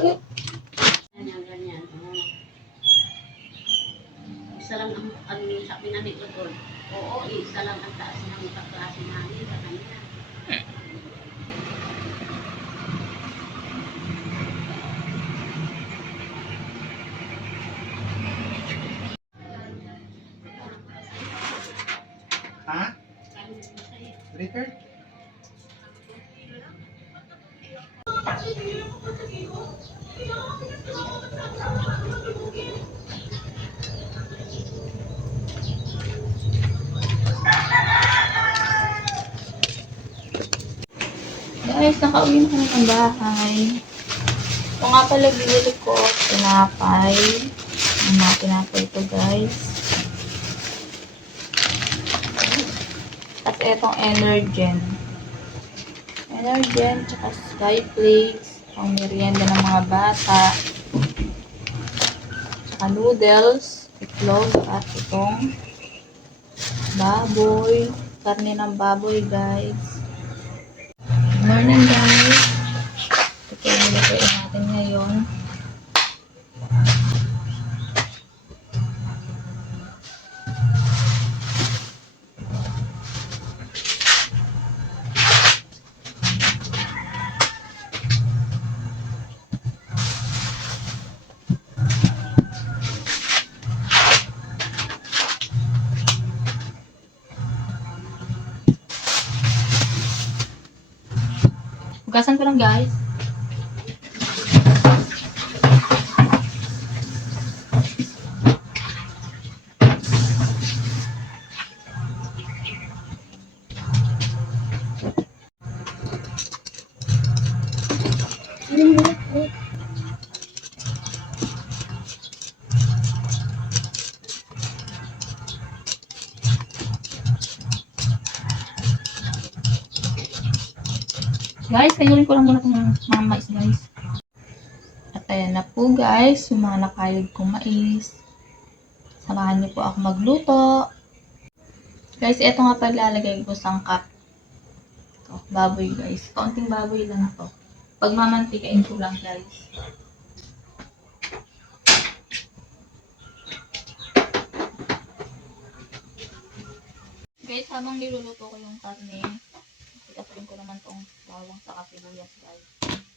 Ganyan, ganyan. Oo. Isa lang ang, ang sabi na ni. Oo, isa lang ang taas ng kaklase namin sa kanya. Ha? Record? Guys, nakauwi na kami ng bahay. Ito nga pala bibili ko, tinapay. Mga tinapay ito, guys. At itong Energen. Energen, tsaka Skyflakes. Pang merienda ng mga bata. Tsaka noodles, itlog, at itong baboy. Karne ng baboy, guys. Morning guys! Ito yung natin ngayon. Hugasan ko lang guys. Guys, kayunin ko lang muna itong mga mais, guys. At ayan na po, guys, yung mga nakayod kong mais. Samahan niyo po ako magluto. Guys, ito nga pala lalagay ko sangkap. Ito, baboy, guys. Kaunting baboy lang to. Pag mamantikain ko lang, guys. Guys, habang niluluto ko yung karne, Itasin ko naman tong bawang sa sibuyas guys.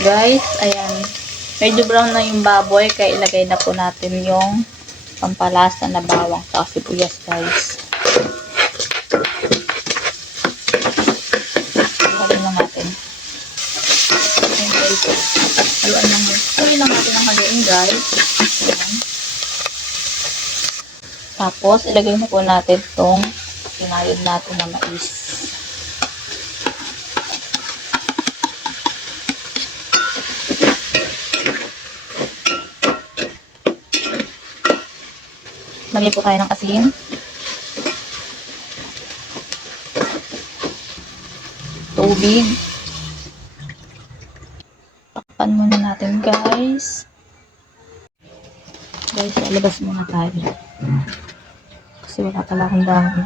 Guys, ayan. Medyo brown na yung baboy, kaya ilagay na po natin yung pampalasa na bawang sa sibuyas, guys. Haluin lang natin. Haluan lang. Haluin lang natin ang haluin, guys. Ayan. Tapos, ilagay na po natin tong pinayod natin na mais. Lagyan po tayo ng asin. Tubig. Takpan muna natin guys. Guys, lalabas muna tayo. Kasi wala pala akong dami.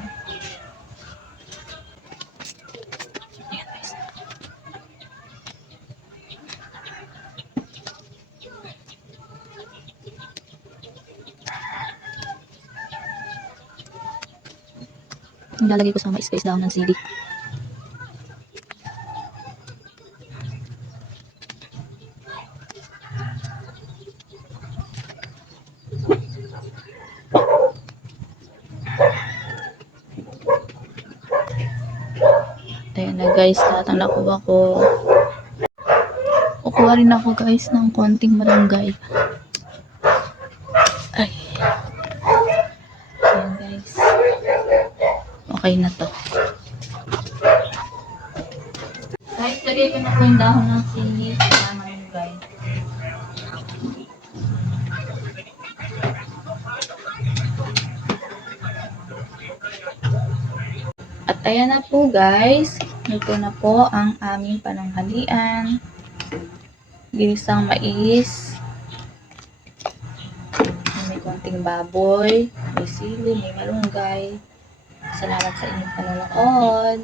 Ang lalagay ko sa guys daw ng sili. Ayan na guys, lahat ang nakuha ko. Kukuha rin ako guys ng konting malunggay. okay na to. Guys, lagay ko na po yung dahon ng singit. Tama yun, guys. At ayan na po guys, ito na po ang aming pananghalian. Ginisang mais. May konting baboy, may sili, may malunggay. Salamat sa inyong panonood.